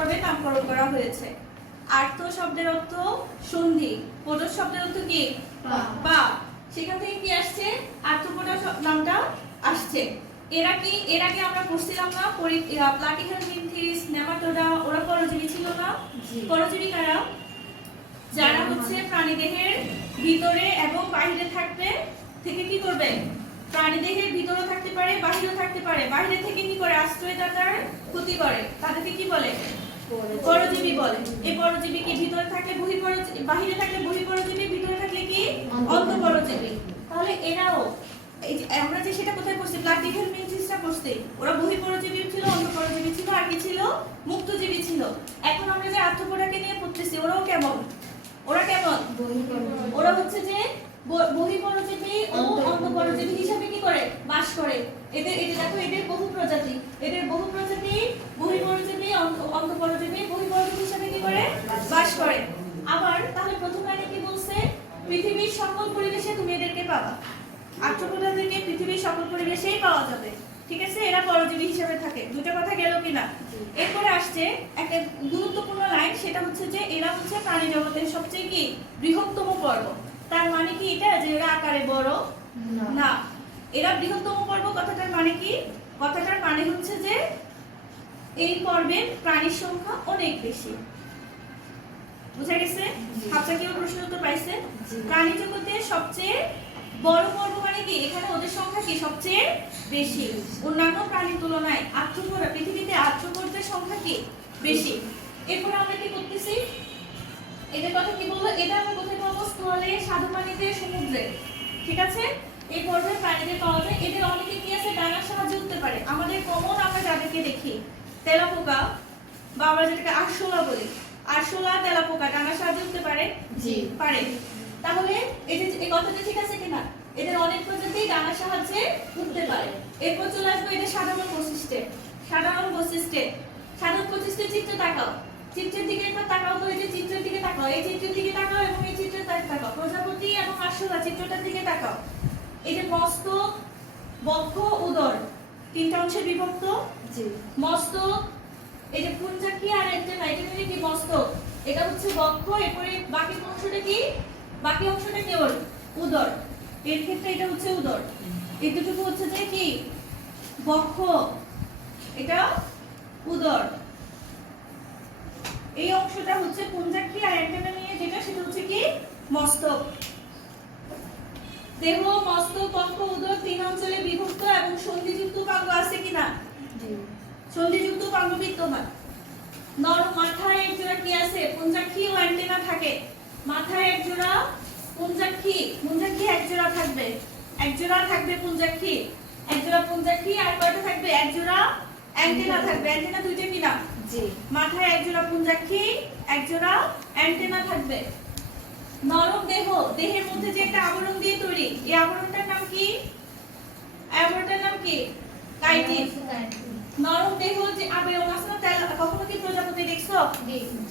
পর্বে নামকরণ করা হয়েছে। আর্থ শব্দের অর্থ সন্ধি পড়স শব্দের অর্থ কি? বা। সেখান থেকে কি আসছে? আর্থপোডা নামটা আসছে। এরা কি এর আগে আমরা পড়ছিলাম না প্লাটিহেল মিনথিস নেমাটোডা ওরা পরজীবী ছিল না? পরজীবী কারা? যারা হচ্ছে প্রাণীদেহের ভিতরে এবং বাইরে থাকবে থেকে কি করবে? প্রাণীদেহের ভিতরে থাকতে পারে বাহিরেও থাকতে পারে। বাইরে থেকে কি করে আশ্রয়দাতার ক্ষতি করে? তাদেরকে কি বলে? পরজীবী। বলে। এই পরজীবী কি ভিতরে থাকলে বহি বাহিরে থাকলে বহি পরজীবী ভিতরে থাকলে কি? অন্ত পরজীবী। তাহলে এরাও এই যে আমরা যে সেটা কোথায় পড়ছি? প্লাটিহেল মিনথিসটা পড়ছি। ওরা বহি পরজীবী ছিল অন্ত পরজীবী ছিল আর কি ছিল? মুক্তজীবী ছিল। এখন আমরা যে আর্থপোডাকে নিয়ে পড়তেছি ওরাও কেমন? ওরা কেমন? ওরা হচ্ছে যে ব- বহিঃপরজীবী ও অন্তঃপরজীবী হিসাবে কি করে? বাস করে। এদের যে দেখো এদের বহু প্রজাতি। এদের বহু প্রজাতি বহিঃপরজীবী অন্ত- অন্তঃপরজীবী বহিঃপরজীবী হিসাবে কি করে বাস করে আবার তাহলে প্রথম লাইনে কি বলছে পৃথিবীর সকল পরিবেশে তুমি এদেরকে পাবা আর্থ্রোপোডা থেকে পৃথিবীর সকল পরিবেশেই পাওয়া যাবে। ঠিক আছে? এরা পরজীবী হিসেবে থাকে। দুটো কথা গেল কিনা? এরপরে আসছে একটা গুরুত্বপূর্ণ লাইন সেটা হচ্ছে যে এরা হচ্ছে প্রাণী জগতের সবচেয়ে কি? বৃহত্তম পর্ব। তার মানে কি এটা? যে এরা আকারে বড়? না। এরা বৃহত্তম পর্ব কথাটার মানে কি? কথাটার মানে হচ্ছে যে এই পর্বের প্রাণীর সংখ্যা অনেক বেশি। বুঝা গেছে? হাফসা কেউ প্রশ্ন উত্তর পাইছে? প্রাণী জগতে সবচেয়ে বড় পর্ব মানে কি? এখানে ওদের সংখ্যা কি সবচেয়ে বেশি? অন্যান্য প্রাণীর তুলনায় আর্থ্রোপোডা পৃথিবীতে আর্থ্রোপোডার সংখ্যা কি বেশি? এরপর আমরা কি করতেছি? এদের কথা কি বলব এটা আমরা কোথায় পাবো? স্থলে স্বাদু পানিতে সমুদ্রে। ঠিক আছে? এই পর্বের প্রাণীদের পাওয়া যায়। এদের অনেকে কি আছে? ডানার সাহায্যে উঠতে পারে। আমাদের কমন আমরা যাদেরকে দেখি তেলাপোকা বা আমরা যেটাকে আরশোলা বলি। আরশোলা তেলাপোকা ডানার সাহায্যে উঠতে পারে? জি। পারে। তাহলে এই যে এই কথাটা ঠিক আছে কিনা? এদের অনেক প্রজাতি ডানার সাহায্যে উঠতে পারে। এরপর চলে আসব এদের সাধারণ বৈশিষ্ট্যে। সাধারণ বৈশিষ্ট্যে। সাধারণ বৈশিষ্ট্যের চিত্র তাকাও। চিত্রের দিকে একবার তাকাও তো এই যে চিত্রের দিকে তাকাও। এই চিত্রের দিকে তাকাও এবং এই চিত্রের দিকে তাকাও। প্রজাপতি এবং আরশোলা চিত্রটার দিকে তাকাও। এই যে মস্তক বক্ষ উদর। তিনটা অংশে বিভক্ত? জি। মস্তক এই যে পুঞ্জাকি আর একটা নাইট্রোজেন কি মস্তক এটা হচ্ছে বক্ষ এরপরে বাকি অংশটা কি? বাকি অংশটা কি ওর উদর। এর ক্ষেত্রে এটা হচ্ছে উদর। এই দুটুকু হচ্ছে যে কি? বক্ষ। এটা উদর। এই অংশটা হচ্ছে পুঞ্জাক্ষী আর অ্যান্টেনা নিয়ে যেটা সেটা হচ্ছে কি? মস্তক। দেহ মস্তক বক্ষ উদর তিন অঞ্চলে বিভক্ত এবং সন্ধিযুক্ত পাঙ্গ আছে কিনা? জি। সন্ধিযুক্ত পাঙ্গ বিদ্যমান। নর মাথায় এক জোড়া কি আছে? পুঞ্জাক্ষী ও অ্যান্টেনা থাকে? মাথায় এক জোড়া পুঞ্জাক্ষী। পুঞ্জাক্ষী এক জোড়া থাকবে। এক জোড়া থাকবে পুঞ্জাক্ষী। এক জোড়া পুঞ্জাক্ষী আর কয়টা থাকবে? এক জোড়া অ্যান্টেনা থাকবে। অ্যান্টেনা দুইটা কিনা জি। মাথায় এক জোড়া পুঞ্জাক্ষী এক জোড়া অ্যান্টেনা থাকবে। নরম দেহ। দেহের মধ্যে যে একটা আবরণ দিয়ে তৈরি। এই আবরণটার নাম কি? আবরণটার নাম কি? কাইটিন। নরম দেহ যে আবরণ আছে না তেল কখনো কি প্রজাপতি দেখছ?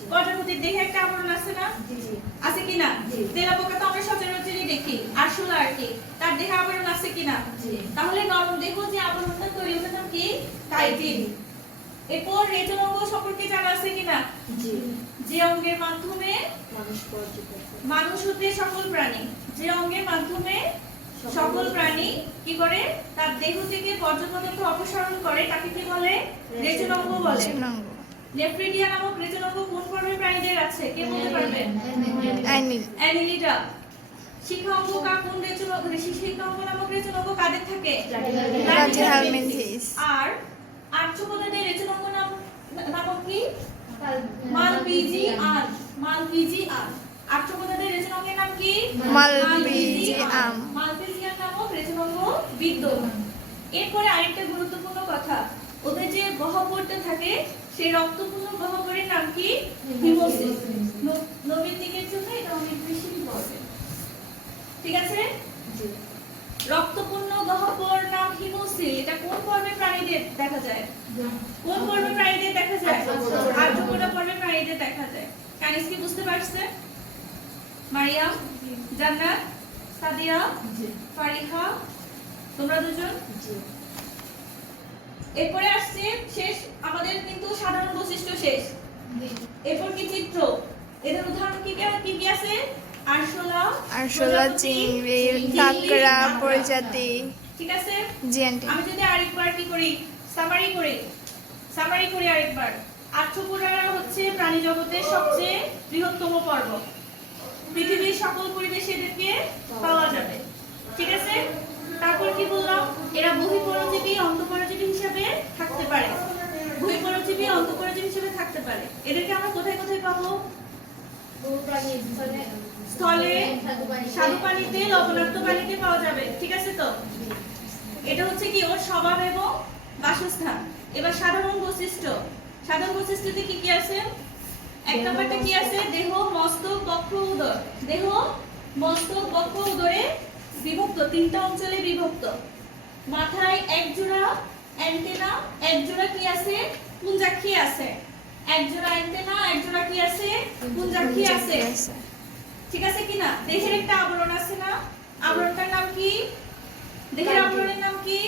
প্রজাপতির দেহে একটা আবরণ আছে না? আছে কিনা জি। তেলাপোকা তো আমরা সচরাচরই দেখি। আরশোলা আর কি? তার দেহে আবরণ আছে কিনা তাহলে নরম দেহ যে আবরণটা তৈরি ওটার নাম কি? কাইটিন এরপর রেচন অঙ্গ সম্পর্কে জানা আছে কিনা যে অঙ্গের মাধ্যমে মানুষ হতে সকল প্রাণী। যে অঙ্গের মাধ্যমে সকল প্রাণী কি করে? তার দেহ থেকে বর্জ্য পদার্থ অপসারণ করে তাকে কি বলে রেচন অঙ্গ বলে নেফ্রিডিয়া নামক রেচন অঙ্গ কোন পর্বের প্রাণীদের আছে? কে বলতে পারবে? অ্যানিলিডা। শিখা অঙ্গ কা কোন রেচন অঙ্গ শিখা অঙ্গ নামক রেচন অঙ্গ কাদের থাকে? আর আর্থ্রোপোডাদের রেচন অঙ্গ নাম নামক কি? মালপিজিআর আর্থ্রোপোডাদের রেচন অঙ্গের নাম কি? মালপিজিআম। মালপিজিআর নামক রেচন অঙ্গ বিদ্যমান। এরপরে আরেকটা গুরুত্বপূর্ণ কথা। ওদের যে গহ্বরটা থাকে সেই রক্তপূর্ণ গহ্বরের নাম কি? হিমোসিস। ন- নবীন দিকের জন্য এটা অনেক বেশি ইম্পর্টেন্ট ঠিক আছে? রক্তপূর্ণ গহ্বর নাম হিমোসিল এটা কোন পর্বের প্রাণীদের দেখা যায়? কোন পর্বের প্রাণীদের দেখা যায়? আর্থ্রোপোডা পর্বের প্রাণীদের দেখা যায়। কানিস কি বুঝতে পারছে? মারিয়াম জান্নাত সাদিয়া ফারিহা তোমরা দুজন? এরপরে আসছে শেষ আমাদের কিন্তু সাধারণ বৈশিষ্ট্য শেষ। এরপর কি চিত্র? এদের উদাহরণ কি কি- কি কি আছে? আরশোলা আরশোলা চিংড়ি কাঁকড়া প্রজাতি। ঠিক আছে? জি আন্টি আমি যদি আরেকবার কি করি? সামারি করি। সামারি করি আরেকবার। আর্থ্রোপোডারা হচ্ছে প্রাণী জগতের সবচেয়ে বৃহত্তম পর্ব পৃথিবীর সকল পরিবেশে এদেরকে পাওয়া যাবে। ঠিক আছে? তারপর কি বললাম? এরা বহিঃপরজীবী অন্তঃপরজীবী হিসেবে থাকতে পারে। বহিঃপরজীবী অন্তঃপরজীবী হিসেবে থাকতে পারে। এদেরকে আমরা কোথায় কোথায় পাবো? স্থলে স্বাদু পানিতে লবণাক্ত পানিতে পাওয়া যাবে। ঠিক আছে তো? এটা হচ্ছে কি? ওর স্বভাব এবং বাসস্থান। এবার সাধারণ বৈশিষ্ট্য। সাধারণ বৈশিষ্ট্যতে কি কি আছে? এক নাম্বারটা কি আছে? দেহ মস্তক বক্ষ উদর। দেহ মস্তক বক্ষ উদরে বিভক্ত। তিনটা অঞ্চলে বিভক্ত। মাথায় এক জোড়া অ্যান্টেনা এক জোড়া কি আছে? পুঞ্জাক্ষী আছে। এক জোড়া অ্যান্টেনা এক জোড়া কি আছে? পুঞ্জাক্ষী আছে। ঠিক আছে কি না? দেহের একটা আবরণ আছে না? আবরণটার নাম কি? দেহের আবরণের নাম কি?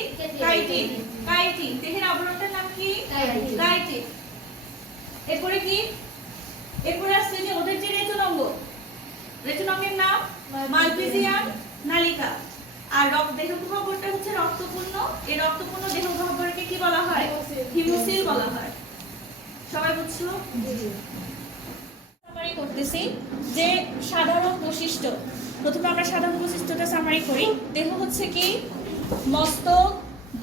কাইটিন কাইটিন দেহের আবরণটার নাম কি? কাইটিন। এরপরে কি? এরপরে আসছে যে ওদের যে রেচনাঙ্গ। রেচনাঙ্গের নাম মালপিজিয়ান নালিকা। আর রক্ত দেহ গহ্বরটা হচ্ছে রক্তপূর্ণ। এই রক্তপূর্ণ দেহ গহ্বরকে কি বলা হয়? হিমোসিল। বলা হয়। সবাই বুঝছ? সামারি করতেছি যে সাধারণ বৈশিষ্ট্য। প্রথমে আমরা সাধারণ বৈশিষ্ট্যটা সামারি করি। দেহ হচ্ছে কি? মস্তক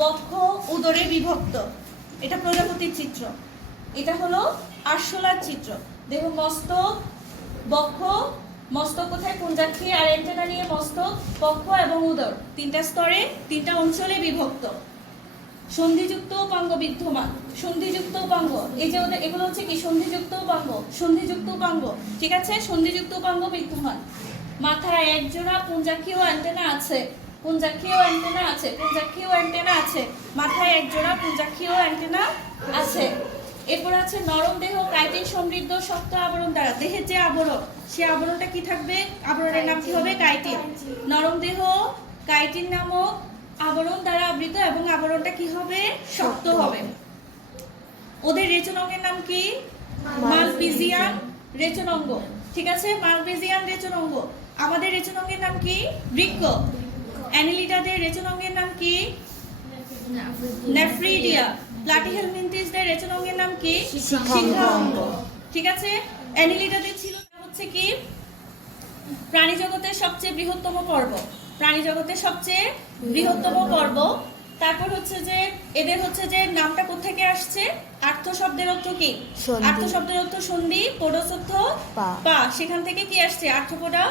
বক্ষ উদরে বিভক্ত। এটা প্রজাপতির চিত্র। এটা হলো আরশোলার চিত্র। দেহ মস্তক বক্ষ, মস্তক কোথায়? কোন পুঞ্জাক্ষী আর এন্টেনা নিয়ে মস্তক, বক্ষ এবং উদর? তিনটা স্তরে, তিনটা অঞ্চলে বিভক্ত। সন্ধিযুক্ত উপাঙ্গ বিদ্যমান। সন্ধিযুক্ত উপাঙ্গ এই যে ওদের, এগুলো হচ্ছে কি? সন্ধিযুক্ত উপাঙ্গ সন্ধিযুক্ত উপাঙ্গ ঠিক আছে? সন্ধিযুক্ত উপাঙ্গ বিদ্যমান। মাথায় এক জোড়া পুঞ্জাক্ষীয় অ্যান্টেনা আছে? পুঞ্জাক্ষীয় অ্যান্টেনা আছে? পুঞ্জাক্ষীয় অ্যান্টেনা আছে? মাথায় এক জোড়া পুঞ্জাক্ষীয় অ্যান্টেনা আছে? এরপর আছে নরম দেহ কাইটিন সমৃদ্ধ শক্ত আবরণ দ্বারা। দেহের যে আবরণ সে আবরণটা কি থাকবে? আবরণের নাম কি হবে? কাইটিন। নরম দেহ কাইটিন নামক আবরণ দ্বারা আবৃত এবং আবরণটা কি হবে? শক্ত হবে। ওদের রেচনাঙ্গের নাম কি? মালপিজিয়ান রেচনাঙ্গ। ঠিক আছে? মালপিজিয়ান রেচনাঙ্গ। আমাদের রেচনাঙ্গের নাম কি? বৃক্ক। অ্যানিলিডাদের রেচনাঙ্গের নাম কি? নেফ্রিডিয়া। প্লাটিহেলমিনথিসদের রেচনাঙ্গের নাম কি? শিখা অঙ্গ। ঠিক আছে? অ্যানিলিডাদের ছিল হচ্ছে কি? প্রাণী জগতের সবচেয়ে বৃহত্তম পর্ব। প্রাণী জগতের সবচেয়ে বৃহত্তম পর্ব। তারপর হচ্ছে যে এদের হচ্ছে যে নামটা কোথেকে আসছে? আর্থ শব্দের অর্থ কি? আর্থ শব্দের অর্থ সন্ধি পোডস অর্থ পা। পা। সেখান থেকে কি আসছে? আর্থপোডা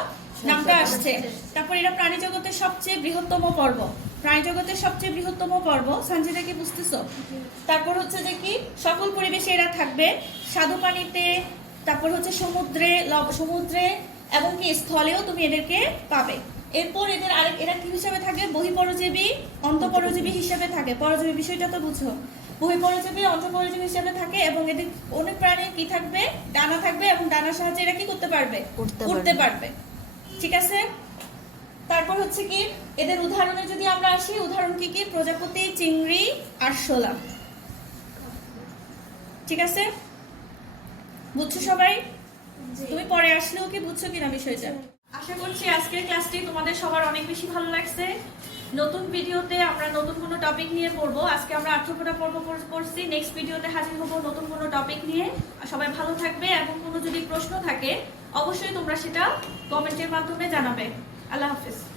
নামটা আসছে। তারপর এরা প্রাণী জগতের সবচেয়ে বৃহত্তম পর্ব। প্রাণী জগতের সবচেয়ে বৃহত্তম পর্ব সঞ্জিতা কি বুঝতেছো? তারপর হচ্ছে যে কি সকল পরিবেশে এরা থাকবে স্বাদু পানিতে তারপর হচ্ছে সমুদ্রে লব- সমুদ্রে এবং কি স্থলেও তুমি এদেরকে পাবে। এরপর এদের আরেক এরা কি হিসাবে থাকে? বহিঃপরজীবী অন্তঃপরজীবী হিসাবে থাকে। পরজীবী বিষয়টা তো বুঝো। বহিঃপরজীবী অন্তঃপরজীবী হিসাবে থাকে এবং এদের অনেক প্রাণী কি থাকবে? ডানা থাকবে এবং ডানার সাহায্যে এরা কি করতে পারবে? উঠতে। পারবে। ঠিক আছে? তারপর হচ্ছে কি এদের উদাহরণে যদি আমরা আসি উদাহরণ কি কি? প্রজাপতি চিংড়ি আরশোলা ঠিক আছে? বুঝছ সবাই? তুমি পরে আসলেও কি বুঝছ কিনা বিষয়টা? আশা করছি আজকের ক্লাসটি তোমাদের সবার অনেক বেশি ভালো লাগছে। নতুন ভিডিওতে আমরা নতুন কোনো টপিক নিয়ে পড়ব। আজকে আমরা আর্থপটা পর্ব পড়- পড়ছি। নেক্সট ভিডিওতে হাজির হব নতুন কোনো টপিক নিয়ে। সবাই ভালো থাকবে। এবং কোনো যদি প্রশ্ন থাকে অবশ্যই তোমরা সেটা কমেন্টের মাধ্যমে জানাবে। আল্লাহ হাফিজ।